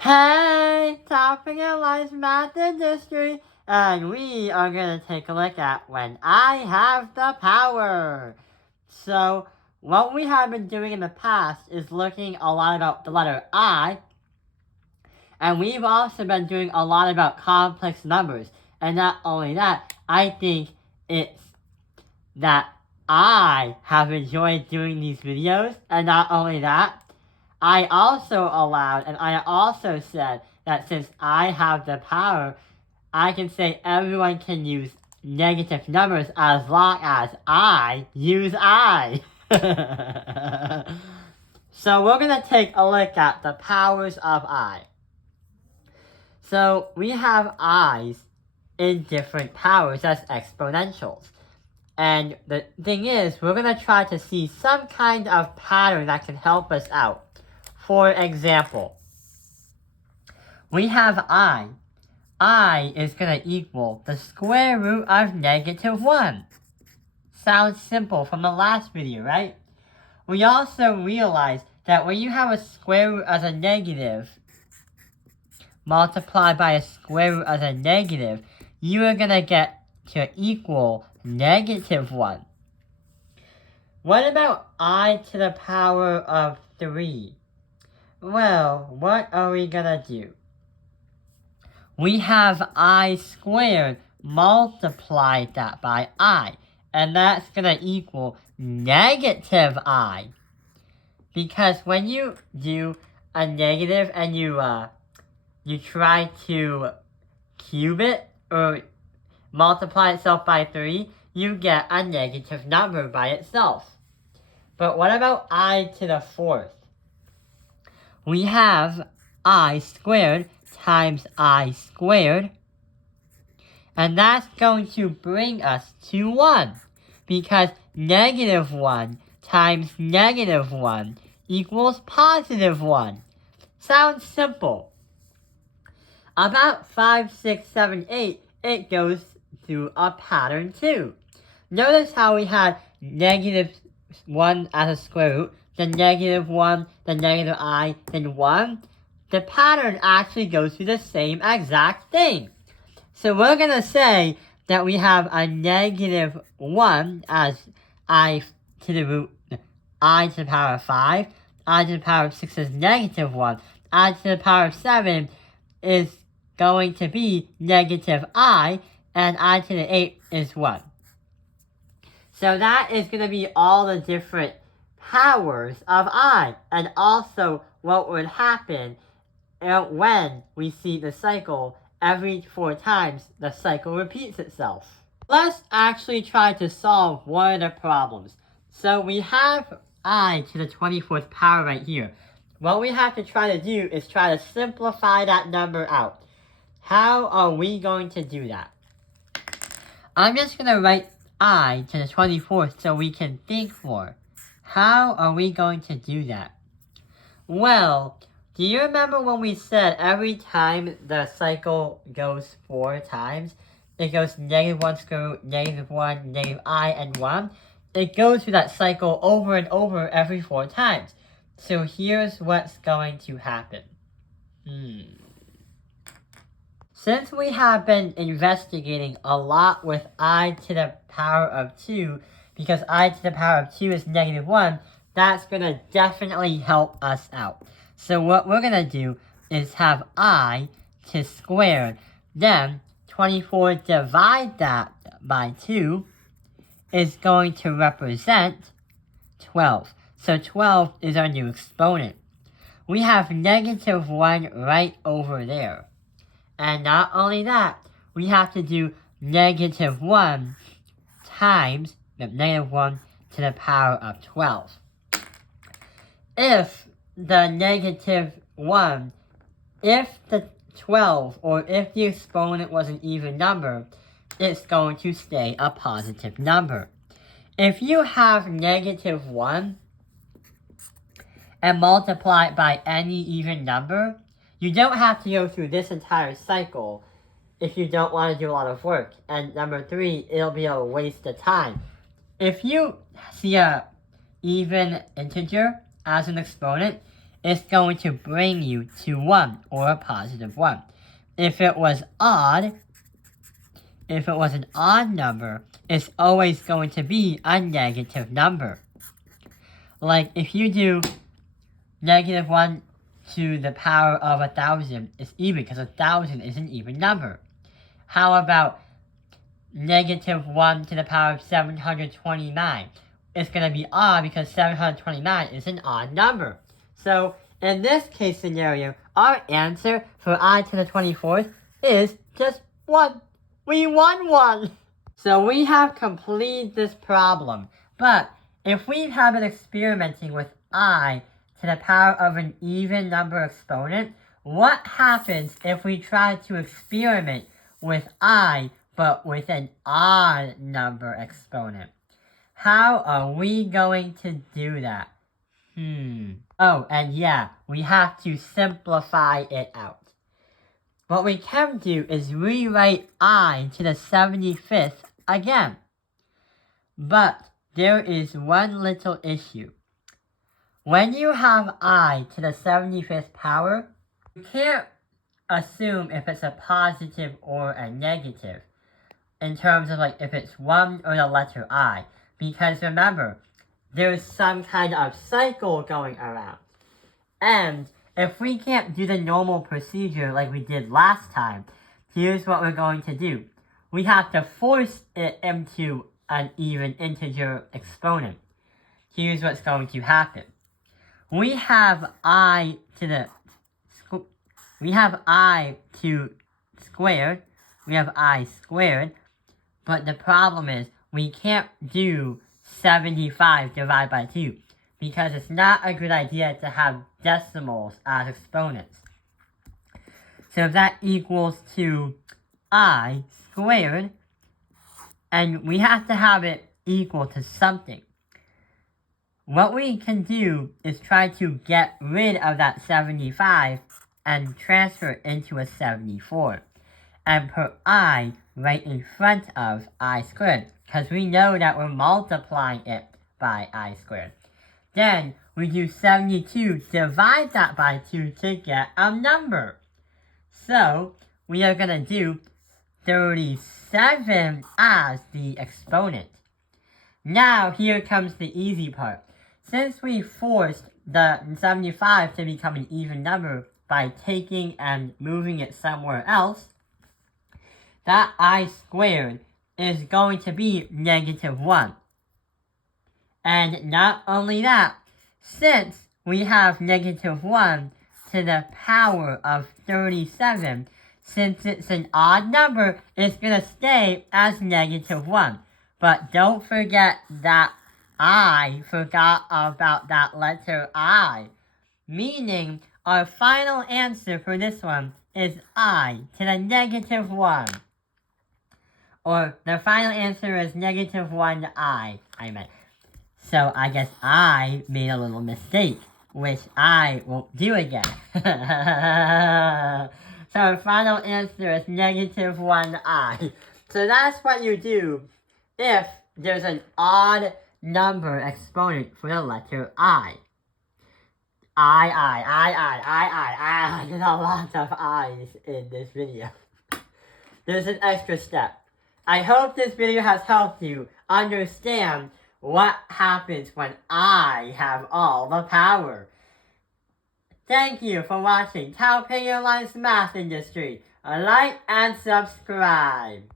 Hey, Topic of Life's Math and History, and we are going to take a look at when I have the power. So, what we have been doing in the past is looking a lot about the letter I, and we've also been doing a lot about complex numbers. And not only that, I think it's that I have enjoyed doing these videos, and not only that, I also allowed, and I also said that since I have the power, I can say everyone can use negative numbers as long as I use I. So we're going to take a look at the powers of I. So we have I's in different powers as exponentials. And the thing is, we're going to try to see some kind of pattern that can help us out. For example, we have I. I is going to equal the square root of -1. Sounds simple from the last video, right? We also realize that when you have a square root as a negative, multiplied by a square root as a negative, you are going to get to equal -1. What about I to the power of 3? Well, what are we gonna do? We have I squared, multiply that by I, and that's gonna equal -I. Because when you do a negative and you try to cube it or multiply itself by 3, you get a negative number by itself. But what about I to the 4th? We have I squared times I squared, and that's going to bring us to 1, because -1 times -1 equals +1. Sounds simple. About 5, 6, 7, 8, it goes through a pattern too. Notice how we had -1 as a square root, then -1, then -I, then 1. The pattern actually goes through the same exact thing. So we're going to say that we have a -1 as I to the root, I to the power of 5, I to the power of 6 is -1, I to the power of 7 is going to be -I, and I to the 8 is 1. So that is going to be all the different powers of I, and also what would happen when we see the cycle every 4 times the cycle repeats itself. Let's actually try to solve one of the problems. So we have I to the 24th power right here. What we have to try to do is try to simplify that number out. How are we going to do that? I'm just going to write I to the 24th so we can think more. How are we going to do that? Well, do you remember when we said every time the cycle goes 4 times, it goes -1 square root, -1, -I, and 1? It goes through that cycle over and over every 4 times. So here's what's going to happen. Since we have been investigating a lot with I to the power of 2, because I to the power of 2 is -1, that's going to definitely help us out. So what we're going to do is have I to squared, then 24 divide that by 2 is going to represent 12. So 12 is our new exponent. We have -1 right over there. And not only that, we have to do -1 times the -1 to the power of 12. If the -1, if the 12, or if the exponent was an even number, it's going to stay a positive number. If you have -1 and multiply it by any even number, you don't have to go through this entire cycle if you don't want to do a lot of work. And number 3, it'll be a waste of time. If you see a even integer as an exponent, it's going to bring you to 1 or a positive 1. If it was an odd number, it's always going to be a negative number. Like if you do negative 1 to the power of 1,000, it's even because 1,000 is an even number. How about negative 1 to the power of 729? It's going to be odd because 729 is an odd number. So in this case scenario, our answer for I to the 24th is just 1. We won 1! So we have completed this problem, but if we have been experimenting with I to the power of an even number exponent, what happens if we try to experiment with I but with an odd number exponent? How are we going to do that? Oh, and yeah, we have to simplify it out. What we can do is rewrite I to the 75th again. But there is one little issue. When you have I to the 75th power, you can't assume if it's a positive or a negative in terms of like if it's 1 or the letter I. Because remember, there's some kind of cycle going around. And if we can't do the normal procedure like we did last time, here's what we're going to do. We have to force it into an even integer exponent. Here's what's going to happen. We have I to squared. We have I squared. But the problem is we can't do 75 divided by 2 because it's not a good idea to have decimals as exponents. So that equals to I squared, and we have to have it equal to something. What we can do is try to get rid of that 75 and transfer it into a 74. And put I right in front of I squared, because we know that we're multiplying it by I squared. Then we do 72, divide that by 2 to get a number. So we are going to do 37 as the exponent. Now here comes the easy part. Since we forced the 75 to become an even number by taking and moving it somewhere else, that I squared is going to be negative 1. And not only that, since we have negative 1 to the power of 37, since it's an odd number, it's going to stay as negative 1. But don't forget that I forgot about that letter I, meaning our final answer for this one is I to the negative 1. Or the final answer is negative 1i, I meant. So I guess I made a little mistake, which I won't do again. So our final answer is negative 1i. So that's what you do if there's an odd number exponent for the letter I. There's a lot of I's in this video. There's an extra step. I hope this video has helped you understand what happens when I have all the power. Thank you for watching Tao Ping Your Life's Math Industry. Like and subscribe.